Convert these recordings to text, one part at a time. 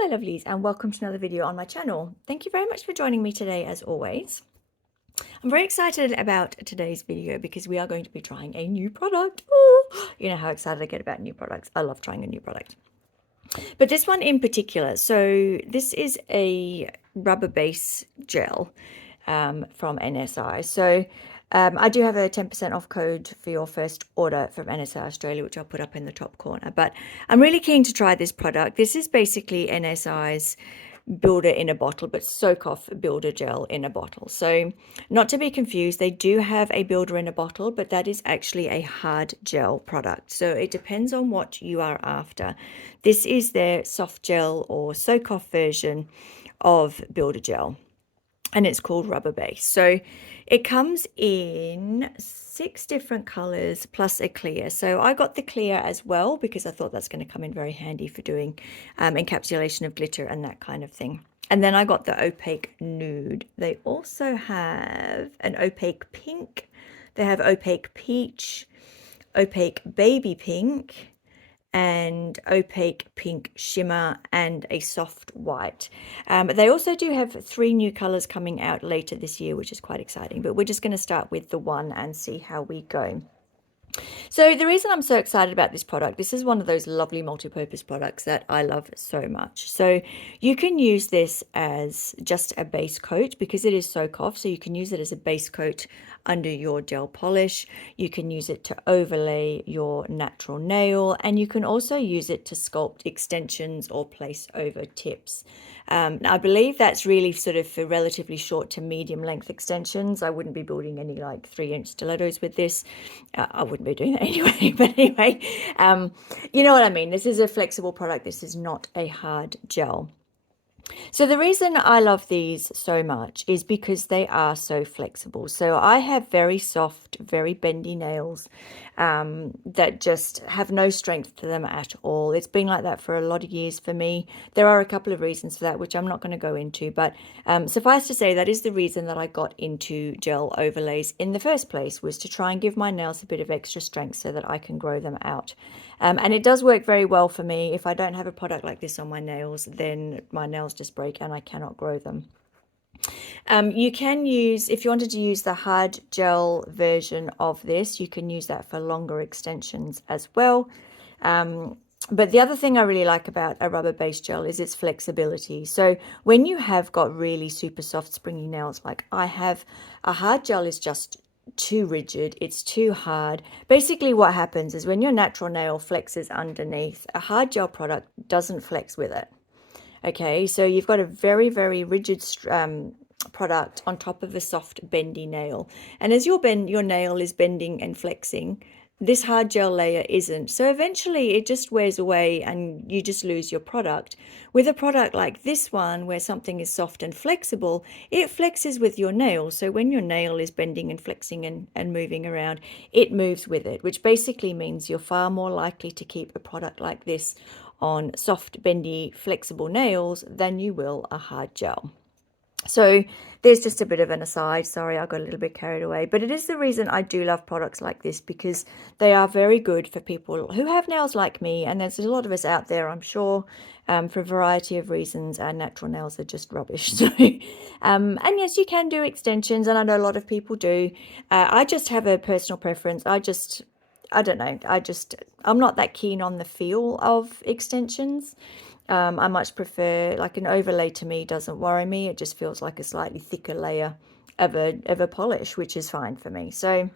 my lovelies, and welcome to another video on my channel. Thank you very much for joining me today as always. I'm very excited about today's video because we are going to be trying a new product. Ooh, you know how excited I get about new products. I love trying a new product. But this one in particular, so this is a rubber base gel from NSI. So I do have a 10% off code for your first order from NSI Australia, which I'll put up in the top corner. But I'm really keen to try this product. This is basically NSI's builder in a bottle, but soak off builder gel in a bottle. So not to be confused, they do have a builder in a bottle, but that is actually a hard gel product. So it depends on what you are after. This is their soft gel or soak off version of builder gel, and it's called rubber base. So it comes in 6 different colors plus a clear. So I got the clear as well because I thought that's going to come in very handy for doing encapsulation of glitter and that kind of thing. And then I got the opaque nude. They also have an opaque pink. They have opaque peach, opaque baby pink, and opaque pink shimmer, and a soft white. They also do have 3 new colors coming out later this year, which is quite exciting, but we're just going to start with the one and see how we go. So the reason I'm so excited about this product, this is one of those lovely multi-purpose products that I love so much. So you can use this as just a base coat because it is soak off. So you can use it as a base coat under your gel polish. You can use it to overlay your natural nail, and you can also use it to sculpt extensions or place over tips. I believe that's really sort of for relatively short to medium length extensions. I wouldn't be building any like 3-inch stilettos with this. I wouldn't be doing that anyway, but anyway, you know what I mean. This is a flexible product. This is not a hard gel. So the reason I love these so much is because they are so flexible. So I have very soft, very bendy nails that just have no strength to them at all. It's been like that for a lot of years for me. There are a couple of reasons for that, which I'm not going to go into, but suffice to say that is the reason that I got into gel overlays in the first place, was to try and give my nails a bit of extra strength so that I can grow them out. And it does work very well for me. If I don't have a product like this on my nails, then my nails just break and I cannot grow them. You can use, if you wanted to use the hard gel version of this, you can use that for longer extensions as well. But the other thing I really like about a rubber-based gel is its flexibility. So when you have got really super soft, springy nails like I have, a hard gel is just too rigid, it's too hard. Basically what happens is when your natural nail flexes underneath, a hard gel product doesn't flex with it. Okay, so you've got a very, very rigid product on top of a soft bendy nail, and as your nail is bending and flexing, this hard gel layer isn't. So eventually it just wears away and you just lose your product. With a product like this one, where something is soft and flexible, it flexes with your nail. So when your nail is bending and flexing and moving around, it moves with it, which basically means you're far more likely to keep a product like this on soft, bendy, flexible nails than you will a hard gel. So there's just a bit of an aside. Sorry, I got a little bit carried away. But it is the reason I do love products like this, because they are very good for people who have nails like me. And there's a lot of us out there, I'm sure, for a variety of reasons. Our natural nails are just rubbish. So, and yes, you can do extensions. And I know a lot of people do. I just have a personal preference. I don't know. I'm not that keen on the feel of extensions. I much prefer, like, an overlay to me doesn't worry me. It just feels like a slightly thicker layer of a polish, which is fine for me. So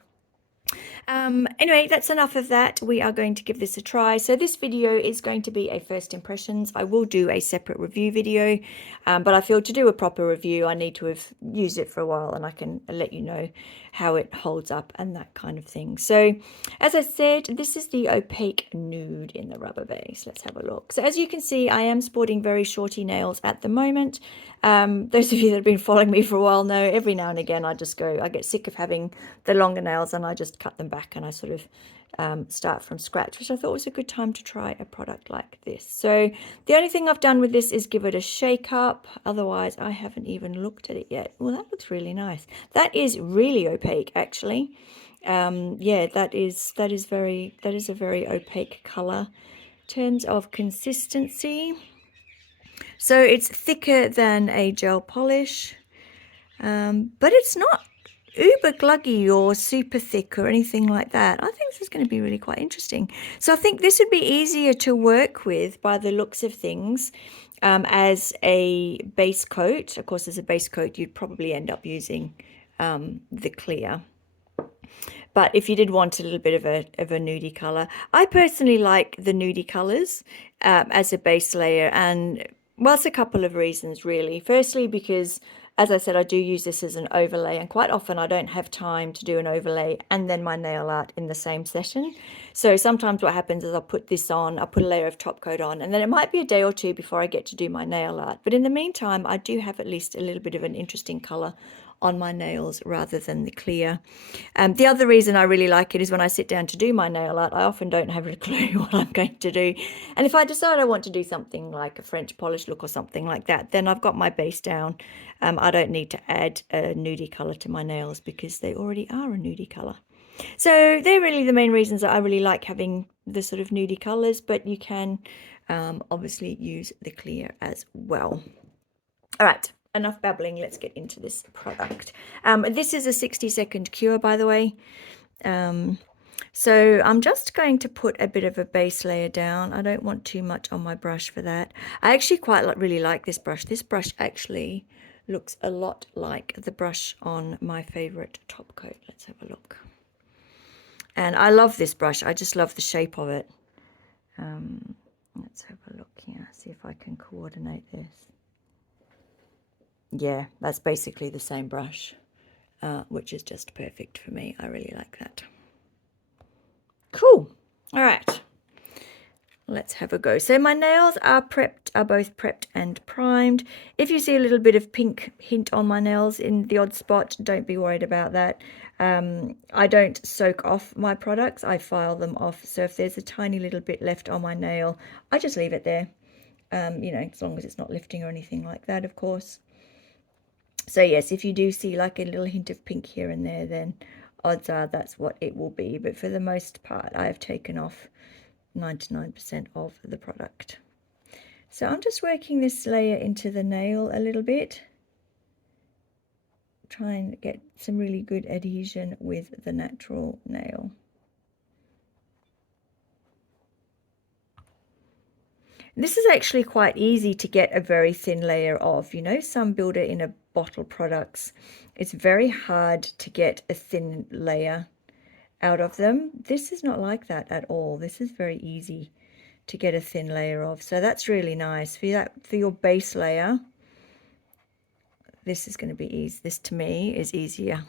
anyway, that's enough of that. We are going to give this a try. So this video is going to be a first impressions. I will do a separate review video, but I feel to do a proper review, I need to have used it for a while and I can let you know how it holds up and that kind of thing. So as I said, this is the opaque nude in the rubber base. Let's have a look. So as you can see, I am sporting very shorty nails at the moment. Those of you that have been following me for a while know every now and again I get sick of having the longer nails and I just cut them back and I sort of start from scratch, which I thought was a good time to try a product like this. So the only thing I've done with this is give it a shake up. Otherwise, I haven't even looked at it yet. Well, that looks really nice. That is really opaque, actually. Yeah, that is a very opaque color. In terms of consistency, So it's thicker than a gel polish, but it's not uber gluggy or super thick or anything like that. I think this is going to be really quite interesting. So I think this would be easier to work with by the looks of things as a base coat. Of course, as a base coat, you'd probably end up using the clear. But if you did want a little bit of a nudie color, I personally like the nudie colors as a base layer, and well, it's a couple of reasons really. Firstly, because as I said, I do use this as an overlay, and quite often I don't have time to do an overlay and then my nail art in the same session. So sometimes what happens is I'll put this on, I'll put a layer of top coat on, and then it might be a day or two before I get to do my nail art. But in the meantime, I do have at least a little bit of an interesting color on my nails rather than the clear. The other reason I really like it is when I sit down to do my nail art, I often don't have a clue what I'm going to do. And if I decide I want to do something like a French polish look or something like that, then I've got my base down. I don't need to add a nudie color to my nails because they already are a nudie color. So they're really the main reasons that I really like having the sort of nudie colors, but you can obviously use the clear as well. All right, enough babbling. Let's get into this product. This is a 60-second cure, by the way. So I'm just going to put a bit of a base layer down. I don't want too much on my brush for that. I actually really like this brush. This brush actually looks a lot like the brush on my favorite top coat. Let's have a look. And I love this brush. I just love the shape of it. Let's have a look here. See if I can coordinate this. Yeah, that's basically the same brush, which is just perfect for me. I really like that. Cool. All right. Let's have a go. So my nails are both prepped and primed. If you see a little bit of pink hint on my nails in the odd spot, don't be worried about that. I don't soak off my products. I file them off. So if there's a tiny little bit left on my nail, I just leave it there. You know, as long as it's not lifting or anything like that, of course. So yes, if you do see like a little hint of pink here and there, then odds are that's what it will be. But for the most part, I have taken off 99% of the product. So I'm just working this layer into the nail a little bit. Try and get some really good adhesion with the natural nail. This is actually quite easy to get a very thin layer of. You know, some builder in a bottle products, it's very hard to get a thin layer out of them. This is not like that at all. This is very easy to get a thin layer of. So that's really nice for that, for your base layer. This is going to be easy. This to me is easier.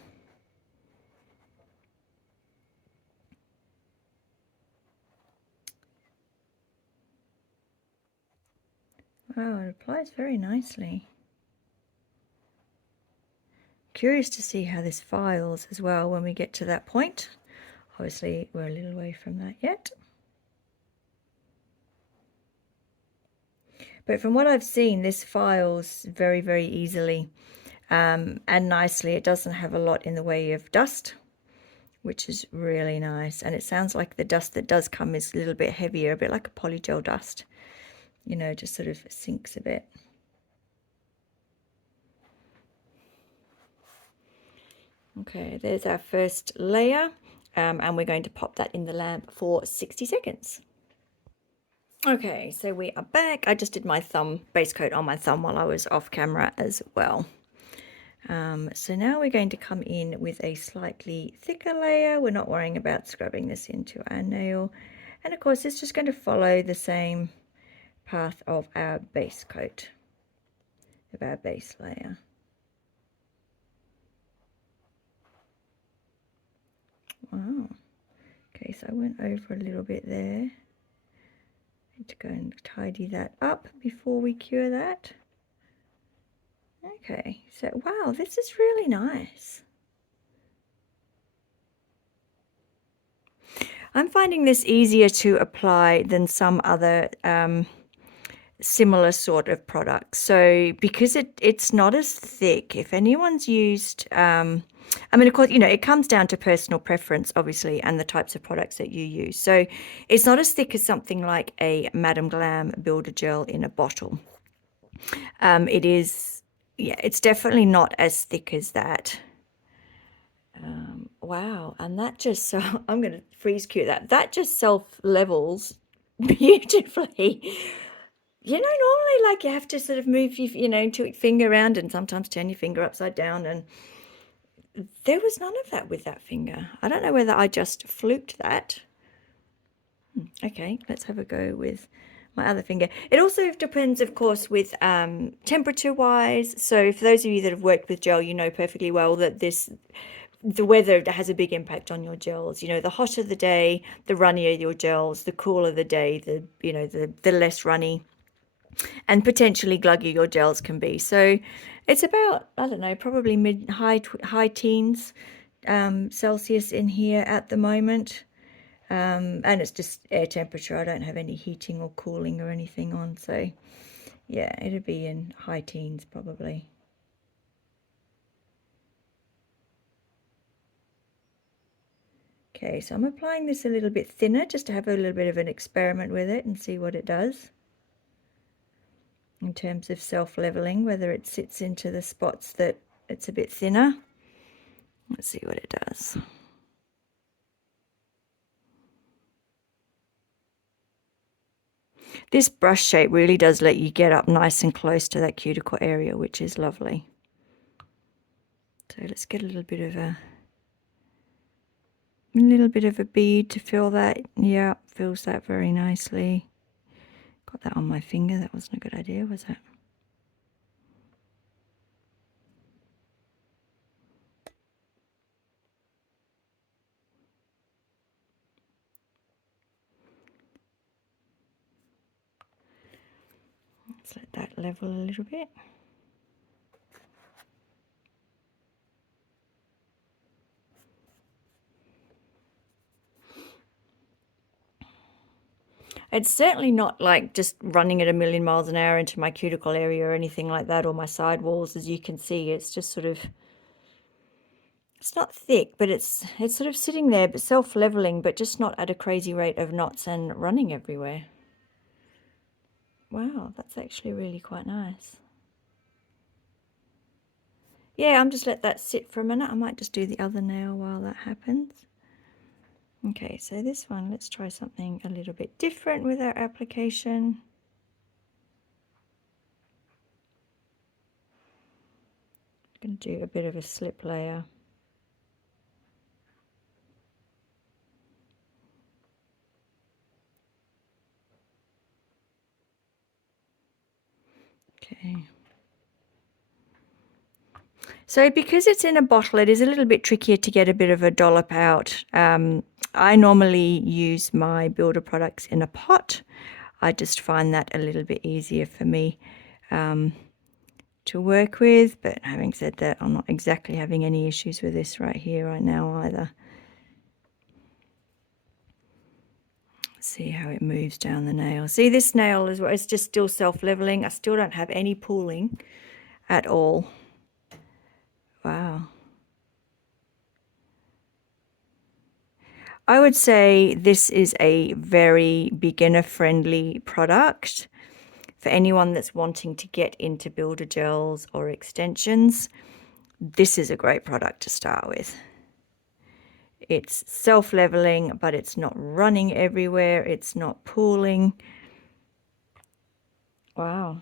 Wow, it applies very nicely. Curious to see how this files as well when we get to that point. Obviously, we're a little way from that yet. But from what I've seen, this files very, very easily and nicely. It doesn't have a lot in the way of dust, which is really nice. And it sounds like the dust that does come is a little bit heavier, a bit like a polygel dust. You know, just sort of sinks a bit. Okay, there's our first layer, and we're going to pop that in the lamp for 60 seconds. Okay, so we are back. I just did my base coat on my thumb while I was off camera as well. So now we're going to come in with a slightly thicker layer. We're not worrying about scrubbing this into our nail. And of course, it's just going to follow the same path of our base coat, of our base layer. Wow. Okay, so I went over a little bit there. Need to go and tidy that up before we cure that. Okay, so wow, this is really nice. I'm finding this easier to apply than some other similar sort of products. So because it's not as thick, if anyone's used, I mean, of course, you know, it comes down to personal preference, obviously, and the types of products that you use. So it's not as thick as something like a Madam Glam Builder Gel in a bottle. It is, yeah, it's definitely not as thick as that. Wow, and that just, so I'm going to freeze cue that. That just self levels beautifully. You know, normally like you have to sort of move your, your finger around and sometimes turn your finger upside down, and there was none of that with that finger. I don't know whether I just fluked that. Okay, let's have a go with my other finger. It also depends, of course, with temperature wise. So for those of you that have worked with gel, you know perfectly well that the weather has a big impact on your gels. You know, the hotter the day, the runnier your gels, the cooler the day, the less runny and potentially gluggy your gels can be. So it's about, I don't know, probably high teens Celsius in here at the moment. And it's just air temperature. I don't have any heating or cooling or anything on. So yeah, it'd be in high teens probably. Okay, so I'm applying this a little bit thinner just to have a little bit of an experiment with it and see what it does in terms of self-leveling, whether it sits into the spots that it's a bit thinner. Let's see what it does. This brush shape really does let you get up nice and close to that cuticle area, which is lovely. So let's get a little bit of a bead to fill that. Yeah, fills that very nicely. Got that on my finger. That wasn't a good idea, was it? Let's let that level a little bit. It's certainly not like just running at a million miles an hour into my cuticle area or anything like that, or my side walls. As you can see, it's just sort of, it's not thick, but it's sort of sitting there, but self-leveling, but just not at a crazy rate of knots and running everywhere. Wow, that's actually really quite nice. Yeah, I'm just let that sit for a minute. I might just do the other nail while that happens. Okay, so this one, let's try something a little bit different with our application. I'm going to do a bit of a slip layer. Okay. So because it's in a bottle, it is a little bit trickier to get a bit of a dollop out. I normally use my builder products in a pot. I just find that a little bit easier for me to work with. But having said that, I'm not exactly having any issues with this right here, right now either. See how it moves down the nail. See, this nail is it's just still self-leveling. I still don't have any pooling at all. Wow. I would say this is a very beginner-friendly product for anyone that's wanting to get into builder gels or extensions. This is a great product to start with. It's self-leveling, but it's not running everywhere. It's not pooling. Wow.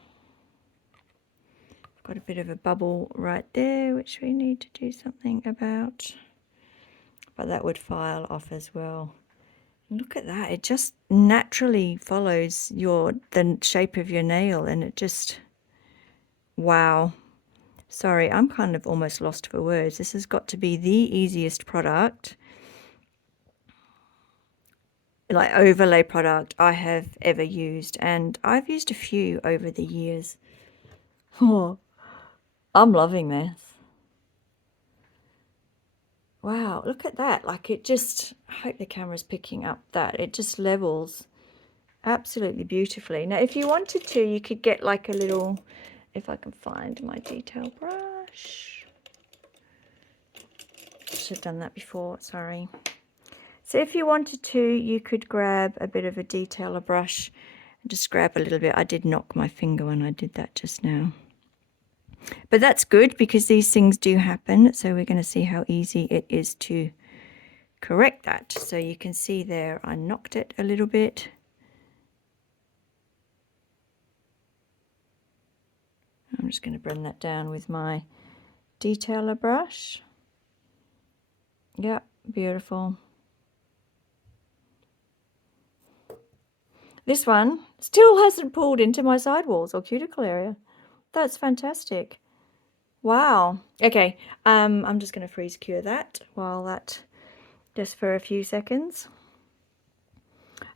Got a bit of a bubble right there, which we need to do something about. But that would file off as well. Look at that. It just naturally follows the shape of your nail, and it just, wow. Sorry, I'm kind of almost lost for words. This has got to be the easiest product, like overlay product I have ever used, and I've used a few over the years. Oh, I'm loving this. Wow, look at that. Like it just, I hope the camera's picking up that. It just levels absolutely beautifully. Now, if you wanted to, you could get like a little, if I can find my detail brush. Should have done that before, sorry. So if you wanted to, you could grab a bit of a detailer brush Just grab a little bit. I did knock my finger when I did that just now. But that's good because these things do happen. So we're going to see how easy it is to correct that. So you can see there I knocked it a little bit. I'm just going to bring that down with my detailer brush. Yeah, beautiful. This one still hasn't pulled into my sidewalls or cuticle area. That's fantastic. Wow. Okay, I'm just going to freeze cure that while that, just for a few seconds.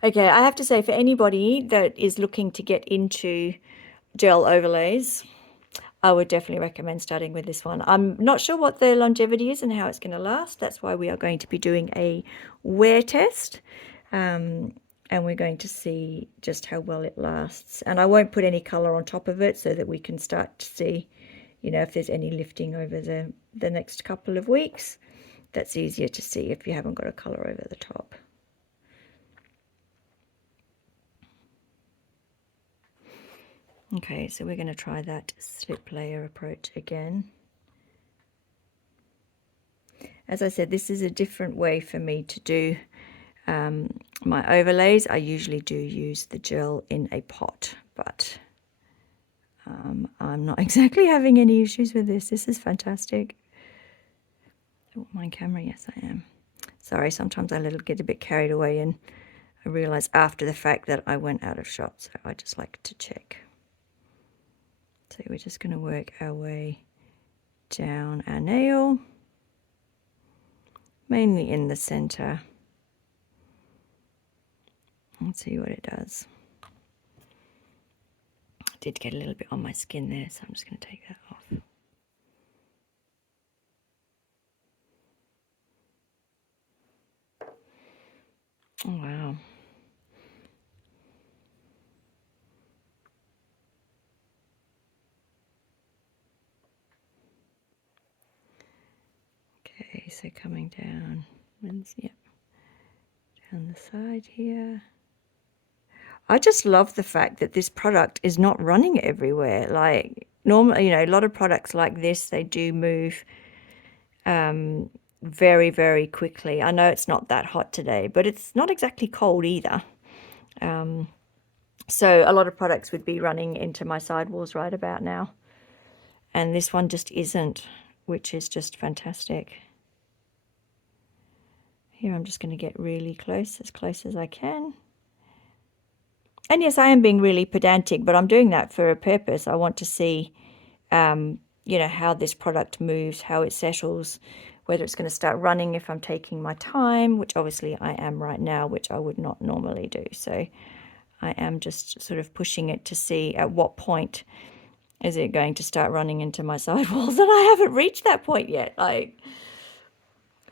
Okay, I have to say, for anybody that is looking to get into gel overlays, I would definitely recommend starting with this one. I'm not sure what the longevity is and how it's going to last. That's why we are going to be doing a wear test. And we're going to see just how well it lasts. And I won't put any color on top of it so that we can start to see, you know, if there's any lifting over the next couple of weeks. That's easier to see if you haven't got a color over the top. Okay, so we're going to try that slip layer approach again. As I said, this is a different way for me to do my overlays. I usually do use the gel in a pot, but I'm not exactly having any issues with this. This is fantastic. Oh, my camera, yes I am. Sorry, sometimes I get a bit carried away and I realize after the fact that I went out of shot, so I just like to check. So we're just going to work our way down our nail, mainly in the center. Let's see what it does. I did get a little bit on my skin there, so I'm just going to take that off. Oh, wow. Okay, so coming down, yep, down the side here. I just love the fact that this product is not running everywhere. Like normally, you know, a lot of products like this, they do move very, very quickly. I know it's not that hot today, but it's not exactly cold either. So a lot of products would be running into my sidewalls right about now. And this one just isn't, which is just fantastic. Here I'm just going to get really close as I can. And yes, I am being really pedantic, but I'm doing that for a purpose. I want to see, you know, how this product moves, how it settles, whether it's going to start running if I'm taking my time, which obviously I am right now, which I would not normally do. So I am just sort of pushing it to see at what point is it going to start running into my sidewalls, and I haven't reached that point yet. Like,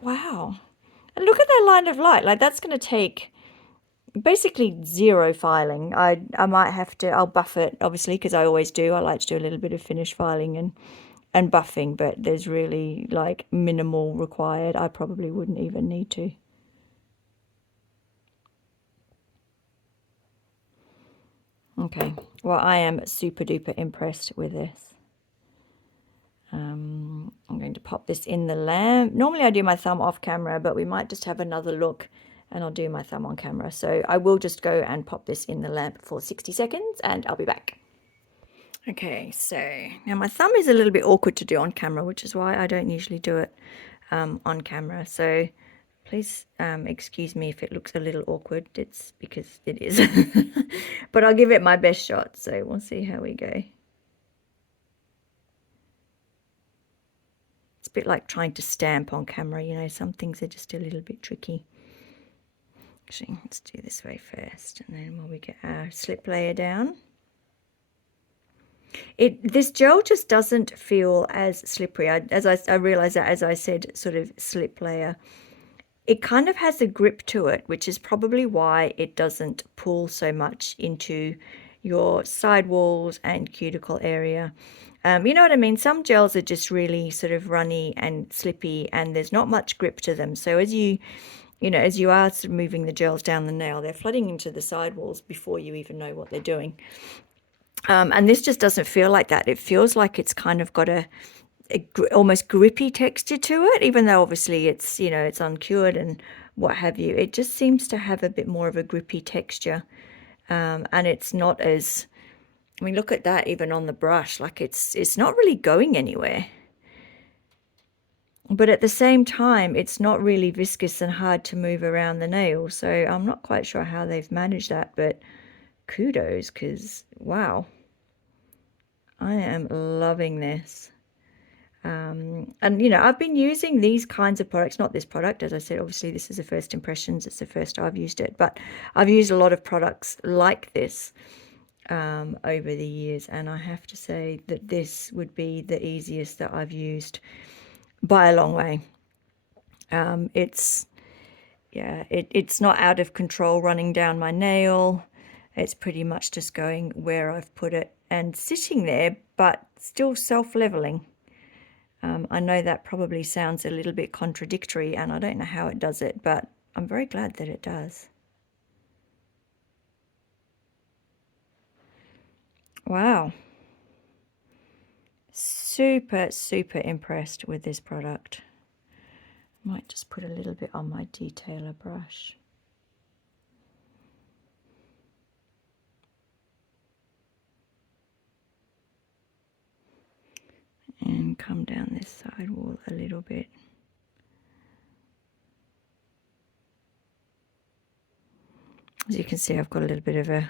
wow. And look at that line of light. Like, that's going to take basically zero filing. I might have to, I'll buff it, obviously, because I always do. I like to do a little bit of finish filing and buffing, but there's really like minimal required. I probably wouldn't even need to. Okay, well, I am super duper impressed with this. I'm going to pop this in the lamp. Normally I do my thumb off camera, but we might just have another look and I'll do my thumb on camera. So I will just go and pop this in the lamp for 60 seconds and I'll be back. Okay, so now my thumb is a little bit awkward to do on camera, which is why I don't usually do it on camera. So please excuse me if it looks a little awkward. It's because it is. But I'll give it my best shot, so we'll see how we go. It's a bit like trying to stamp on camera, you know, some things are just a little bit tricky. Actually, let's do this way first, and then when we get our slip layer down. This gel just doesn't feel as slippery. I realize that as I said, sort of slip layer. It kind of has a grip to it, which is probably why it doesn't pull so much into your sidewalls and cuticle area. You know what I mean? Some gels are just really sort of runny and slippy and there's not much grip to them. So as you you know, as you are sort of moving the gels down the nail, they're flooding into the sidewalls before you even know what they're doing. And this just doesn't feel like that. It feels like it's kind of got a almost grippy texture to it, even though obviously it's, you know, it's uncured and what have you. It just seems to have a bit more of a grippy texture. And it's not as, I mean, look at that even on the brush, like it's not really going anywhere. But at the same time, it's not really viscous and hard to move around the nail. So I'm not quite sure how they've managed that, but kudos, because wow, I am loving this. And you know, I've been using these kinds of products, not this product, as I said, obviously this is the first impressions, it's the first I've used it, but I've used a lot of products like this over the years, and I have to say that this would be the easiest that I've used by a long way. It's it's not out of control running down my nail. It's pretty much just going where I've put it and sitting there, but still self-leveling. I know that probably sounds a little bit contradictory, and I don't know how it does it, but I'm very glad that it does. Wow. Super, super impressed with this product. Might just put a little bit on my detailer brush. And come down this side wall a little bit. As you can see, I've got a little bit of a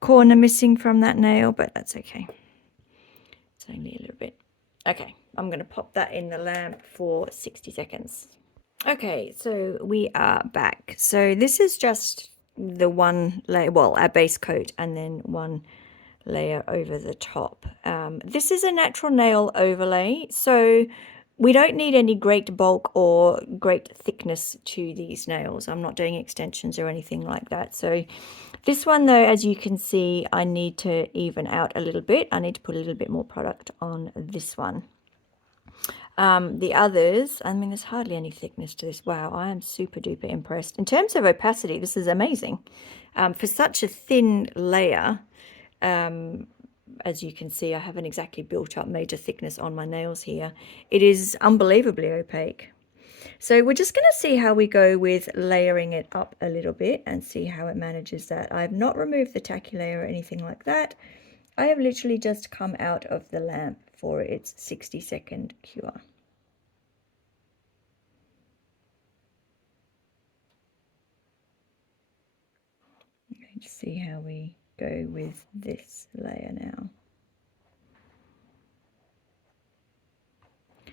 corner missing from that nail, but that's okay. It's only a little bit. Okay, I'm going to pop that in the lamp for 60 seconds. Okay, so we are back. So this is just the one layer, well, our base coat, and then one layer over the top. This is a natural nail overlay, so we don't need any great bulk or great thickness to these nails. I'm not doing extensions or anything like that. So this one though, as you can see, I need to even out a little bit. I need to put a little bit more product on this one. The others, I mean, there's hardly any thickness to this. Wow, I am super duper impressed. In terms of opacity, this is amazing. For such a thin layer, as you can see, I haven't exactly built up major thickness on my nails here. It is unbelievably opaque. So we're just going to see how we go with layering it up a little bit and see how it manages that. I have not removed the tacky layer or anything like that. I have literally just come out of the lamp for its 60-second cure. I'm going to see how we go with this layer now.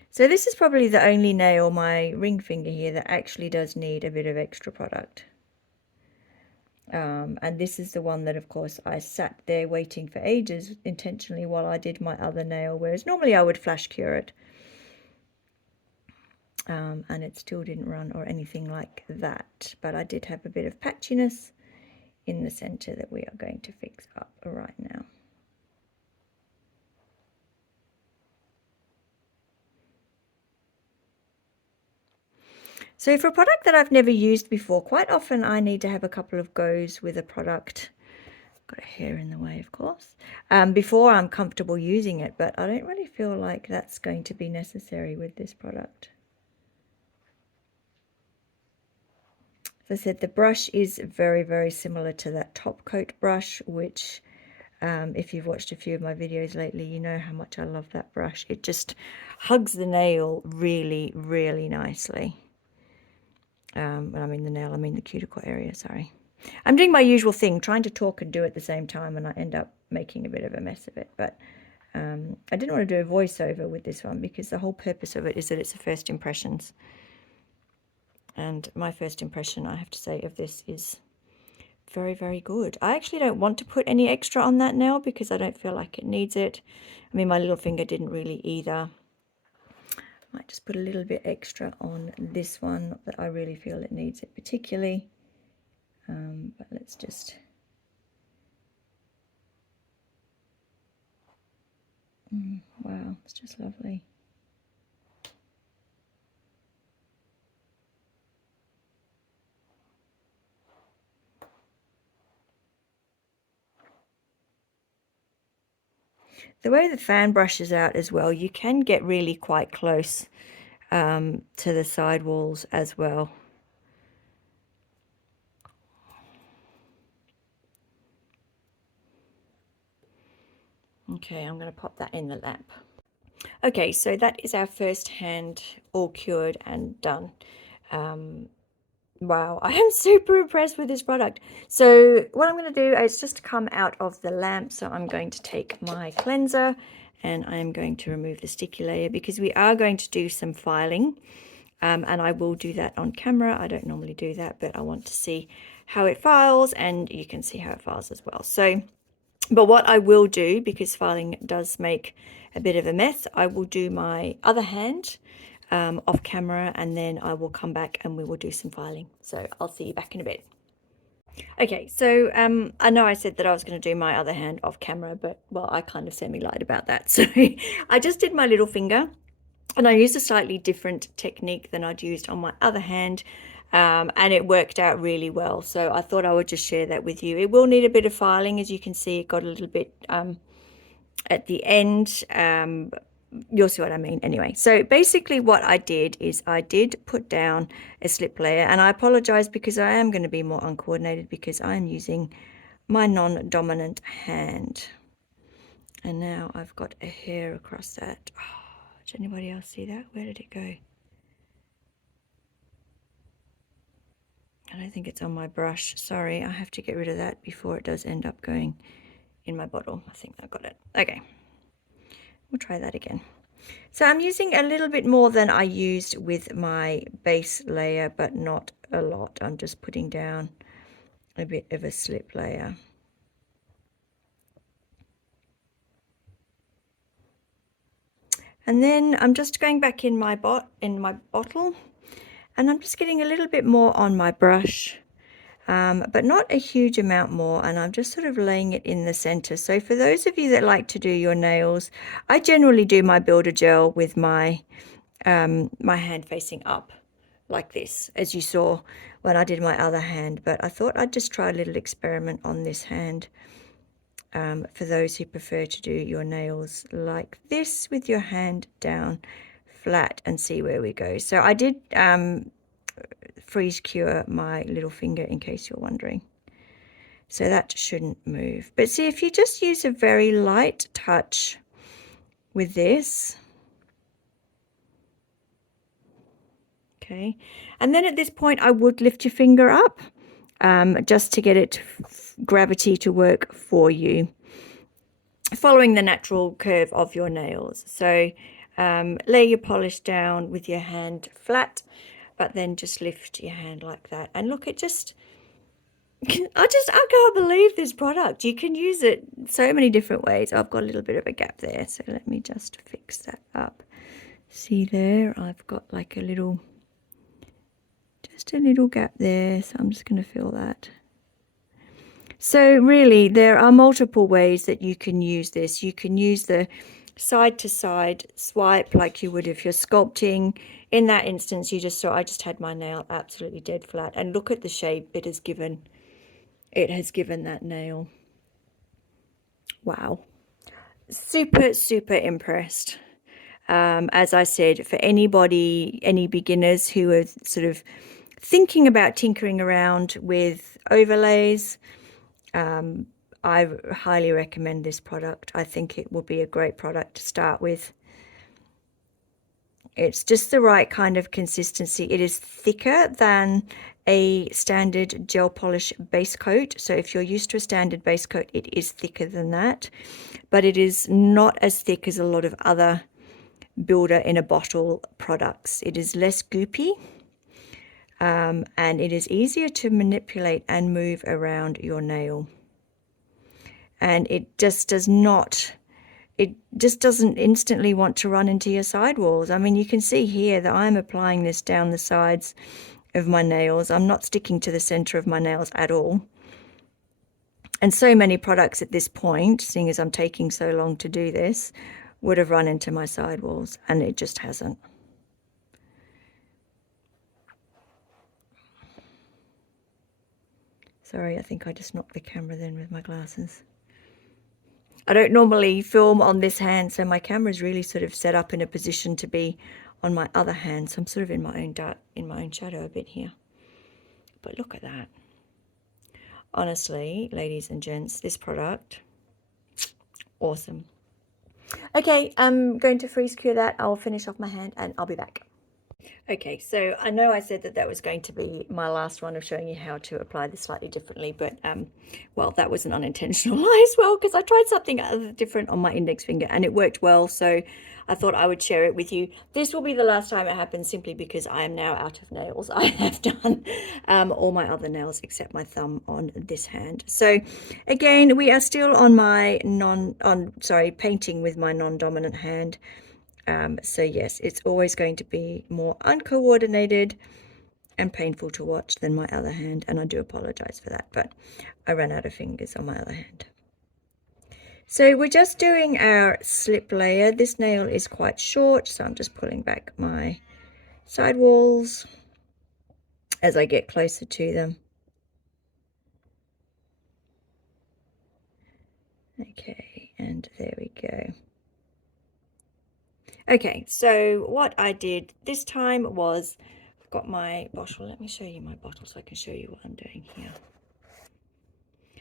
So this is probably the only nail, my ring finger here, that actually does need a bit of extra product. And this is the one that, of course, I sat there waiting for ages intentionally while I did my other nail, whereas normally I would flash cure it. And it still didn't run or anything like that. But I did have a bit of patchiness in the center that we are going to fix up right now. So for a product that I've never used before, quite often I need to have a couple of goes with a product. Got a hair in the way, of course, before I'm comfortable using it, but I don't really feel like that's going to be necessary with this product. As I said, the brush is very, very similar to that top coat brush, which if you've watched a few of my videos lately, you know how much I love that brush. It just hugs the nail really, really nicely. When I mean the nail, I mean the cuticle area, sorry. I'm doing my usual thing, trying to talk and do at the same time, and I end up making a bit of a mess of it. But I didn't want to do a voiceover with this one because the whole purpose of it is that it's a first impressions. And my first impression, I have to say, of this is very, very good. I actually don't want to put any extra on that nail because I don't feel like it needs it. I mean, my little finger didn't really either. Might just put a little bit extra on this one, not that I really feel it needs it particularly. But let's just... wow, it's just lovely. the way the fan brushes out as well, you can get really quite close to the side walls as well. Okay, I'm going to pop that in the lamp. Okay, so that is our first hand all cured and done. Wow, I am super impressed with this product. So what I'm going to do is just come out of the lamp. So I'm going to take my cleanser and I'm going to remove the sticky layer because we are going to do some filing. And I will do that on camera. I don't normally do that, but I want to see how it files, and you can see how it files as well. So, but what I will do, because filing does make a bit of a mess, I will do my other hand off camera, and then I will come back and we will do some filing. So I'll see you back in a bit. Okay, so I know I said that I was going to do my other hand off camera, but well, I kind of semi-lied about that. So I just did my little finger, and I used a slightly different technique than I'd used on my other hand, and it worked out really well. So I thought I would just share that with you. It will need a bit of filing. As you can see, it got a little bit at the end. You'll see what I mean anyway. So basically what I did is I did put down a slip layer, and I apologize because I am going to be more uncoordinated because I'm using my non-dominant hand. And now I've got a hair across that. Oh, did anybody else see that? Where did it go? I don't think it's on my brush. Sorry, I have to get rid of that before it does end up going in my bottle. I think I got it. Okay. We'll try that again. So I'm using a little bit more than I used with my base layer, but not a lot. I'm just putting down a bit of a slip layer. And then I'm just going back in my bottle, and I'm just getting a little bit more on my brush. But not a huge amount more, and I'm just sort of laying it in the center. So for those of you that like to do your nails, I generally do my builder gel with my my hand facing up like this, as you saw when I did my other hand, but I thought I'd just try a little experiment on this hand for those who prefer to do your nails like this with your hand down flat and see where we go. So I did freeze cure my little finger in case you're wondering. So that shouldn't move. But see, if you just use a very light touch with this, okay, and then at this point I would lift your finger up just to get it gravity to work for you, following the natural curve of your nails. So lay your polish down with your hand flat, but then just lift your hand like that, and look, it just I can't believe this product. You can use it so many different ways. I've got a little bit of a gap there, so let me just fix that up. See there, I've got like a little, just a little gap there, so I'm just going to fill that. So really, there are multiple ways that you can use this. You can use the side to side swipe like you would if you're sculpting. In that instance, you just saw I just had my nail absolutely dead flat, and look at the shape it has given. It has given that nail. Wow. Super, super impressed. As I said, for anybody, any beginners who are sort of thinking about tinkering around with overlays, I highly recommend this product. I think it will be a great product to start with. It's just the right kind of consistency. It is thicker than a standard gel polish base coat. So if you're used to a standard base coat, it is thicker than that. But it is not as thick as a lot of other builder in a bottle products. It is less goopy, and it is easier to manipulate and move around your nail. And it just does not... it just doesn't instantly want to run into your sidewalls. I mean, you can see here that I'm applying this down the sides of my nails. I'm not sticking to the center of my nails at all. And so many products at this point, seeing as I'm taking so long to do this, would have run into my sidewalls, and it just hasn't. Sorry, I think I just knocked the camera then with my glasses. I don't normally film on this hand, so my camera is really sort of set up in a position to be on my other hand. So I'm sort of in my own shadow a bit here. But look at that. Honestly, ladies and gents, this product, awesome. Okay, I'm going to freeze cure that. I'll finish off my hand and I'll be back. Okay, so I know I said that was going to be my last one of showing you how to apply this slightly differently, but well, that was an unintentional lie as well, because I tried something other different on my index finger and it worked well, so I thought I would share it with you. This will be the last time it happens, simply because I am now out of nails. I have done all my other nails except my thumb on this hand. So again, we are still on my painting with my non-dominant hand. So yes, it's always going to be more uncoordinated and painful to watch than my other hand, and I do apologize for that, but I ran out of fingers on my other hand. So we're just doing our slip layer. This nail is quite short, so I'm just pulling back my side walls as I get closer to them. Okay, and there we go. Okay, so what I did this time was, I've got my bottle. Let me show you my bottle so I can show you what I'm doing here.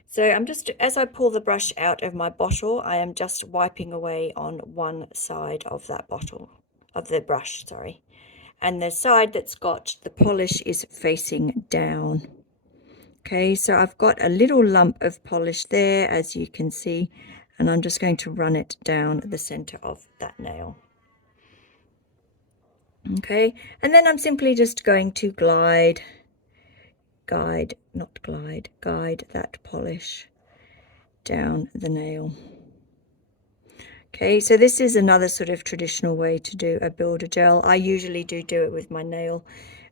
So I'm just, as I pull the brush out of my bottle, I am just wiping away on one side of that bottle, of the brush, sorry. And the side that's got the polish is facing down. Okay, so I've got a little lump of polish there, as you can see, and I'm just going to run it down the center of that nail. Okay, and then I'm simply just going to guide that polish down the nail. Okay, so this is another sort of traditional way to do a builder gel. I usually do it with my nail,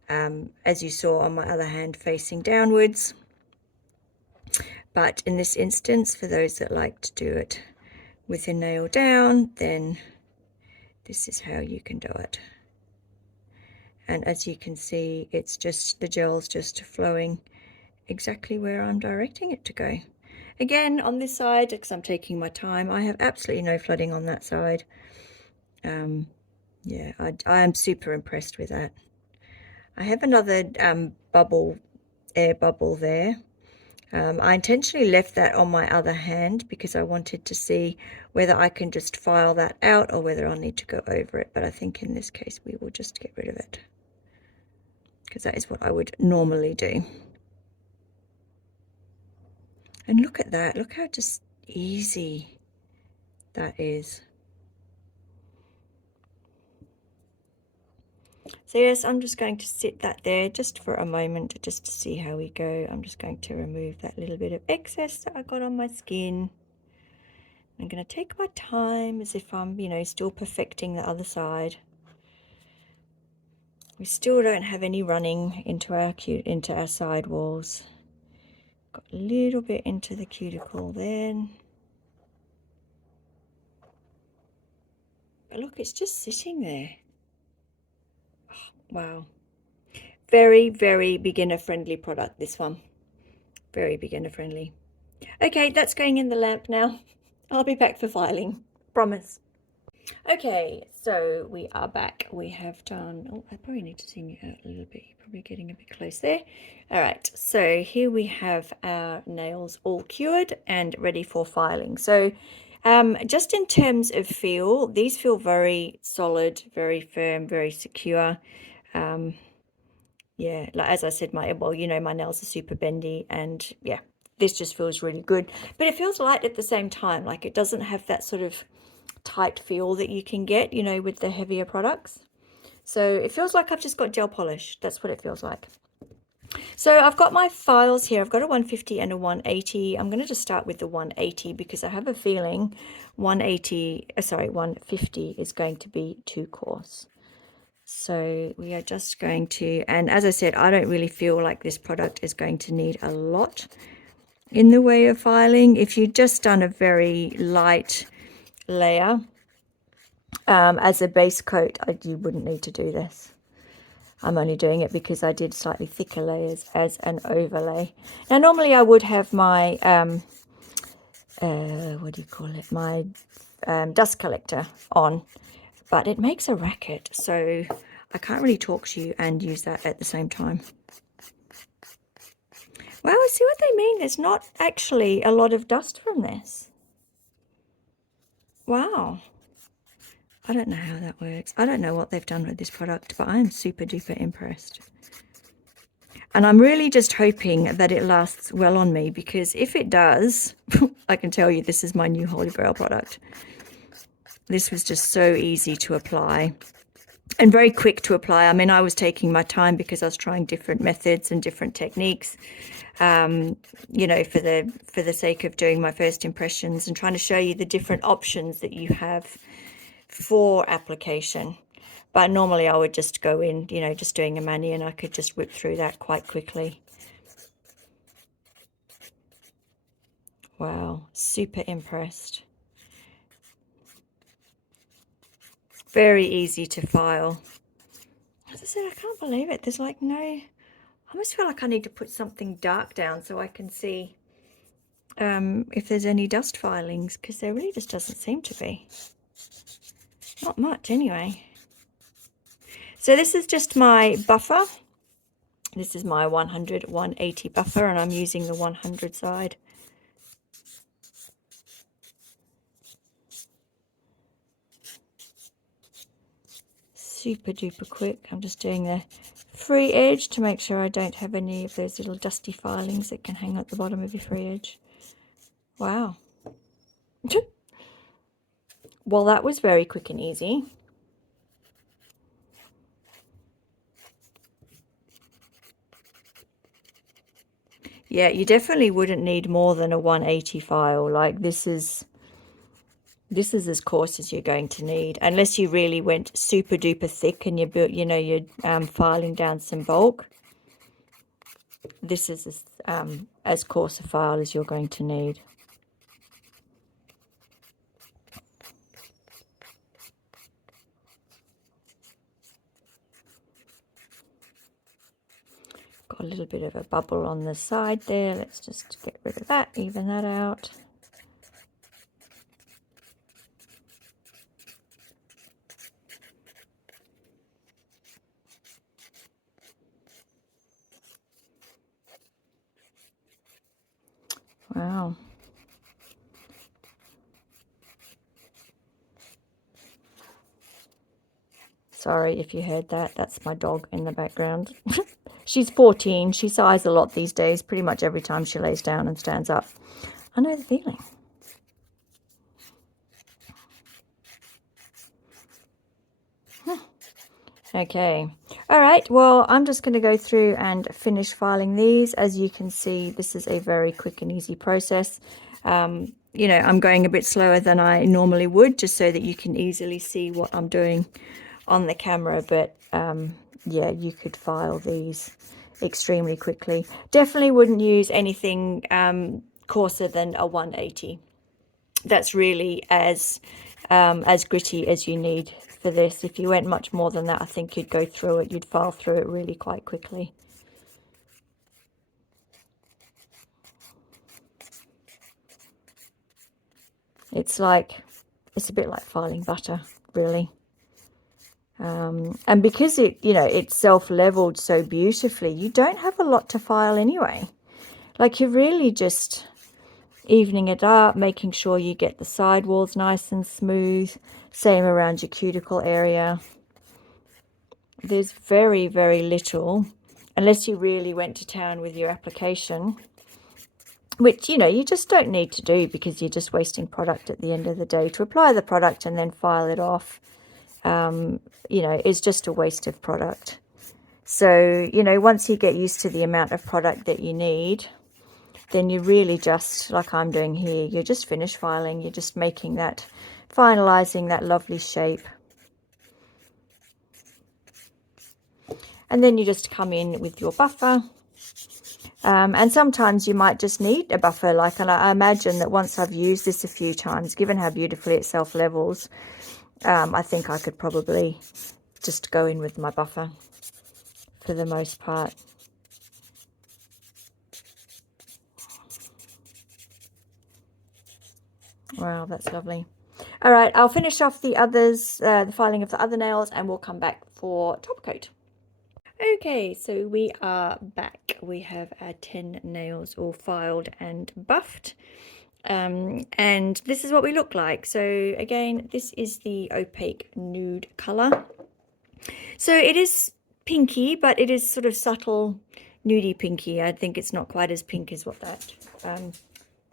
as you saw on my other hand, facing downwards. But in this instance, for those that like to do it with a nail down, then this is how you can do it. And as you can see, it's just, the gel's just flowing exactly where I'm directing it to go. Again, on this side, because I'm taking my time, I have absolutely no flooding on that side. Yeah, I am super impressed with that. I have another air bubble there. I intentionally left that on my other hand because I wanted to see whether I can just file that out or whether I'll need to go over it. But I think in this case, we will just get rid of it, because that is what I would normally do. And look at that, look how just easy that is. So yes, I'm just going to sit that there just for a moment, just to see how we go. I'm just going to remove that little bit of excess that I got on my skin. I'm going to take my time as if I'm, still perfecting the other side. We still don't have any running into our side walls. Got a little bit into the cuticle then. But look, it's just sitting there. Oh, wow. Very, very beginner friendly product, this one. Very beginner friendly. Okay, that's going in the lamp now. I'll be back for filing. Promise. Okay, so we are back. We have done, oh, I probably need to zoom you out a little bit. You're probably getting a bit close there. All right, so here we have our nails all cured and ready for filing. So just in terms of feel, these feel very solid, very firm, very secure. Yeah, like as I said, my nails are super bendy, and yeah, this just feels really good. But it feels light at the same time. Like, it doesn't have that sort of tight feel that you can get, with the heavier products. So it feels like I've just got gel polish. That's what it feels like. So I've got my files here. I've got a 150 and a 180. I'm going to just start with the 180 because I have a feeling 150 is going to be too coarse. So we are just going to, and as I said, I don't really feel like this product is going to need a lot in the way of filing. If you'd just done a very light layer as a base coat, you wouldn't need to do this. I'm only doing it because I did slightly thicker layers as an overlay. Now, normally I would have my what do you call it, my dust collector on, but it makes a racket, so I can't really talk to you and use that at the same time. Well, I see what they mean. There's not actually a lot of dust from this. Wow. I don't know how that works. I don't know what they've done with this product, but I am super duper impressed. And I'm really just hoping that it lasts well on me, because if it does, I can tell you this is my new Holy Grail product. This was just so easy to apply and very quick to apply. I mean, I was taking my time because I was trying different methods and different techniques, you know, for the sake of doing my first impressions and trying to show you the different options that you have for application. But normally I would just go in, you know, just doing a mani, and I could just whip through that quite quickly. Wow, super impressed. Very easy to file. As I said, I can't believe it. There's like no, I almost feel like I need to put something dark down so I can see if there's any dust filings, because there really just doesn't seem to be. Not much anyway. So this is just my buffer. This is my 100-180 buffer, and I'm using the 100 side. Super duper quick. I'm just doing the free edge to make sure I don't have any of those little dusty filings that can hang at the bottom of your free edge. Wow. Well, that was very quick and easy. Yeah, you definitely wouldn't need more than a 180 file. Like this is as coarse as you're going to need, unless you really went super duper thick and you're filing down some bulk. This is as coarse a file as you're going to need. Got a little bit of a bubble on the side there. Let's just get rid of that, even that out. Wow. Sorry if you heard that. That's my dog in the background. She's 14. She sighs a lot these days, pretty much every time she lays down and stands up. I know the feeling. Okay. All right. Well, I'm just going to go through and finish filing these. As you can see, this is a very quick and easy process. You know, I'm going a bit slower than I normally would, just so that you can easily see what I'm doing on the camera. But yeah, you could file these extremely quickly. Definitely wouldn't use anything coarser than a 180. That's really as gritty as you need for this. If you went much more than that, I think you'd go through it. You'd file through it really quite quickly. It's a bit like filing butter, really. And because it's self-leveled so beautifully, you don't have a lot to file anyway. Like, you're really just evening it up, making sure you get the side walls nice and smooth. Same around your cuticle area. There's very, very little, unless you really went to town with your application, which, you just don't need to do, because you're just wasting product at the end of the day. To apply the product and then file it off, is just a waste of product. So, once you get used to the amount of product that you need, then you really just, like I'm doing here, you're just finish filing. You're just making that, finalizing that lovely shape. And then you just come in with your buffer. And sometimes you might just need a buffer. And I imagine that once I've used this a few times, given how beautifully it self-levels, I think I could probably just go in with my buffer for the most part. Wow, that's lovely. All right, I'll finish off the others, the filing of the other nails, and we'll come back for top coat. Okay, so we are back. We have our 10 nails all filed and buffed. And this is what we look like. So again, this is the opaque nude color. So it is pinky, but it is sort of subtle nudie pinky. I think it's not quite as pink as what that,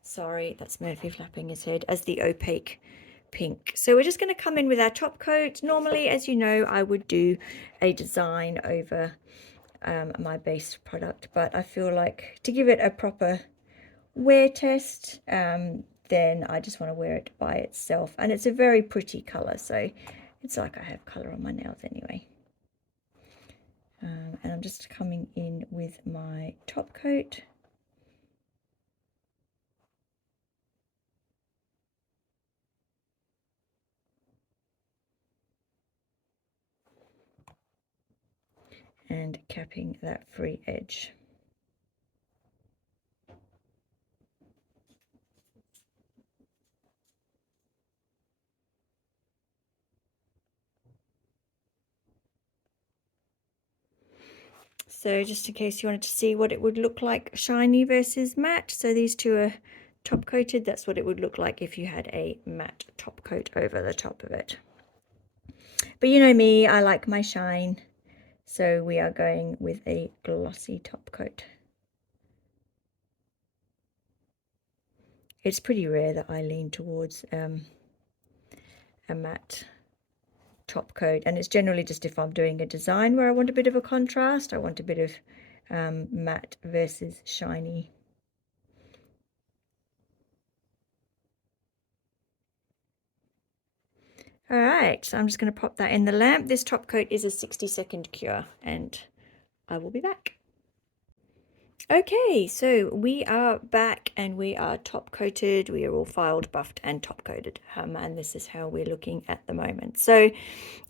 sorry, that's Murphy flapping his head, as the opaque pink. So we're just going to come in with our top coat. Normally, as you know, I would do a design over my base product, but I feel like to give it a proper wear test, then I just want to wear it by itself. And it's a very pretty color, so it's like I have color on my nails anyway. And I'm just coming in with my top coat. And capping that free edge. So just in case you wanted to see what it would look like shiny versus matte, so these two are top coated. That's what it would look like if you had a matte top coat over the top of it. But you know me, I like my shine, so we are going with a glossy top coat. It's pretty rare that I lean towards a matte top coat, and it's generally just if I'm doing a design where I want a bit of a contrast, I want a bit of matte versus shiny. All right, so I'm just going to pop that in the lamp. This top coat is a 60-second cure, and I will be back. Okay, so we are back and we are top coated. We are all filed, buffed, and top coated. And this is how we're looking at the moment. So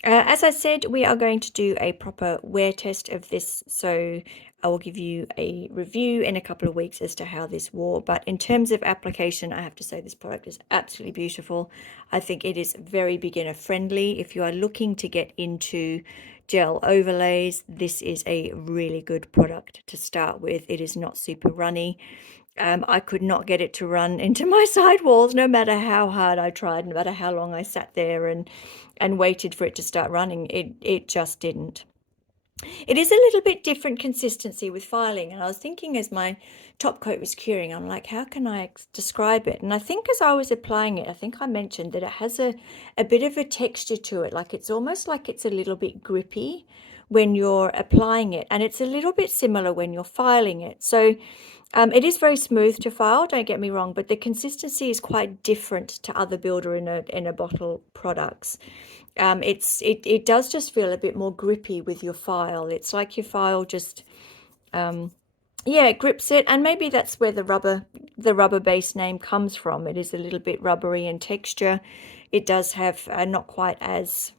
as I said, we are going to do a proper wear test of this. So I will give you a review in a couple of weeks as to how this wore. But in terms of application, I have to say this product is absolutely beautiful. I think it is very beginner friendly. If you are looking to get into gel overlays, this is a really good product to start with. It is not super runny. I could not get it to run into my side walls, no matter how hard I tried, no matter how long I sat there and waited for it to start running. It just didn't. It is a little bit different consistency with filing, and I was thinking as my top coat was curing, I'm like, how can I describe it? And I think as I was applying it, I think I mentioned that it has a bit of a texture to it, like it's almost like it's a little bit grippy when you're applying it, and it's a little bit similar when you're filing it. So it is very smooth to file, don't get me wrong, but the consistency is quite different to other builder in a bottle products. It does just feel a bit more grippy with your file. It's like your file just yeah, it grips it, and maybe that's where the rubber base name comes from. It is a little bit rubbery in texture. It does have not quite as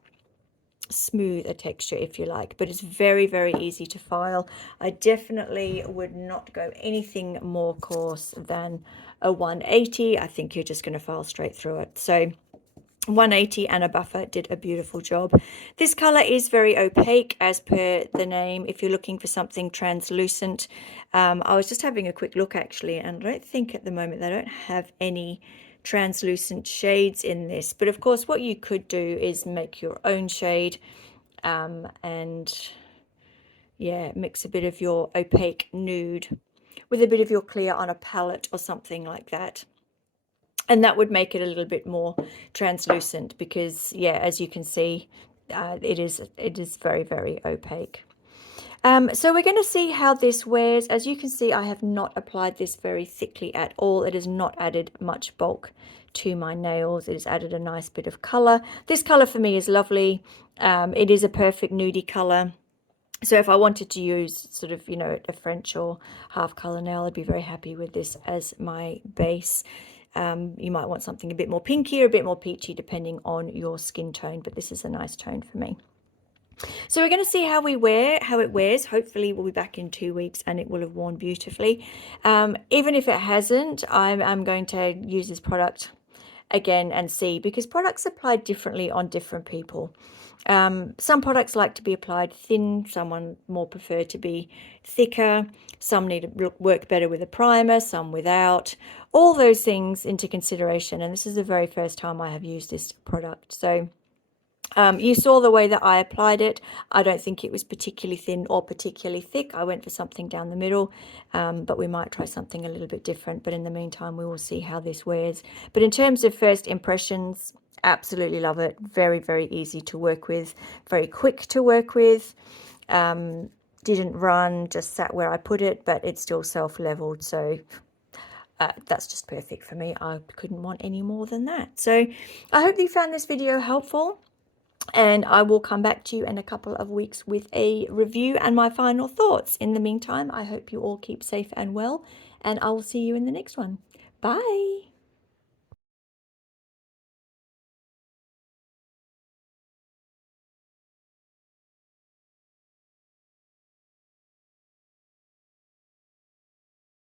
smooth a texture, if you like, but it's very, very easy to file. I definitely would not go anything more coarse than a 180. I think you're just going to file straight through it. So 180 and a buffer did a beautiful job. This color is very opaque as per the name. If you're looking for something translucent, I was just having a quick look actually, and I don't think at the moment they don't have any translucent shades in this, but of course what you could do is make your own shade and yeah, mix a bit of your opaque nude with a bit of your clear on a palette or something like that, and that would make it a little bit more translucent, because yeah, as you can see, it is very, very opaque. So we're going to see how this wears. As you can see, I have not applied this very thickly at all. It has not added much bulk to my nails. It has added a nice bit of color. This color for me is lovely. It is a perfect nudie color. So if I wanted to use sort of, you know, a French or half color nail, I'd be very happy with this as my base. You might want something a bit more pinky or a bit more peachy depending on your skin tone, but this is a nice tone for me. So we're going to see how it wears. Hopefully we'll be back in 2 weeks and it will have worn beautifully. Even if it hasn't, I'm going to use this product again and see, because products applied differently on different people. Some products like to be applied thin, someone more prefer to be thicker, some need to work better with a primer, some without. All those things into consideration, and this is the very first time I have used this product. So you saw the way that I applied it. I don't think it was particularly thin or particularly thick. I went for something down the middle, but we might try something a little bit different. But in the meantime, we will see how this wears. But in terms of first impressions, absolutely love it. Very, very easy to work with, very quick to work with. Didn't run, just sat where I put it, but it's still self-leveled. So that's just perfect for me. I couldn't want any more than that. So I hope you found this video helpful. And I will come back to you in a couple of weeks with a review and my final thoughts. In the meantime, I hope you all keep safe and well, and I will see you in the next one. Bye.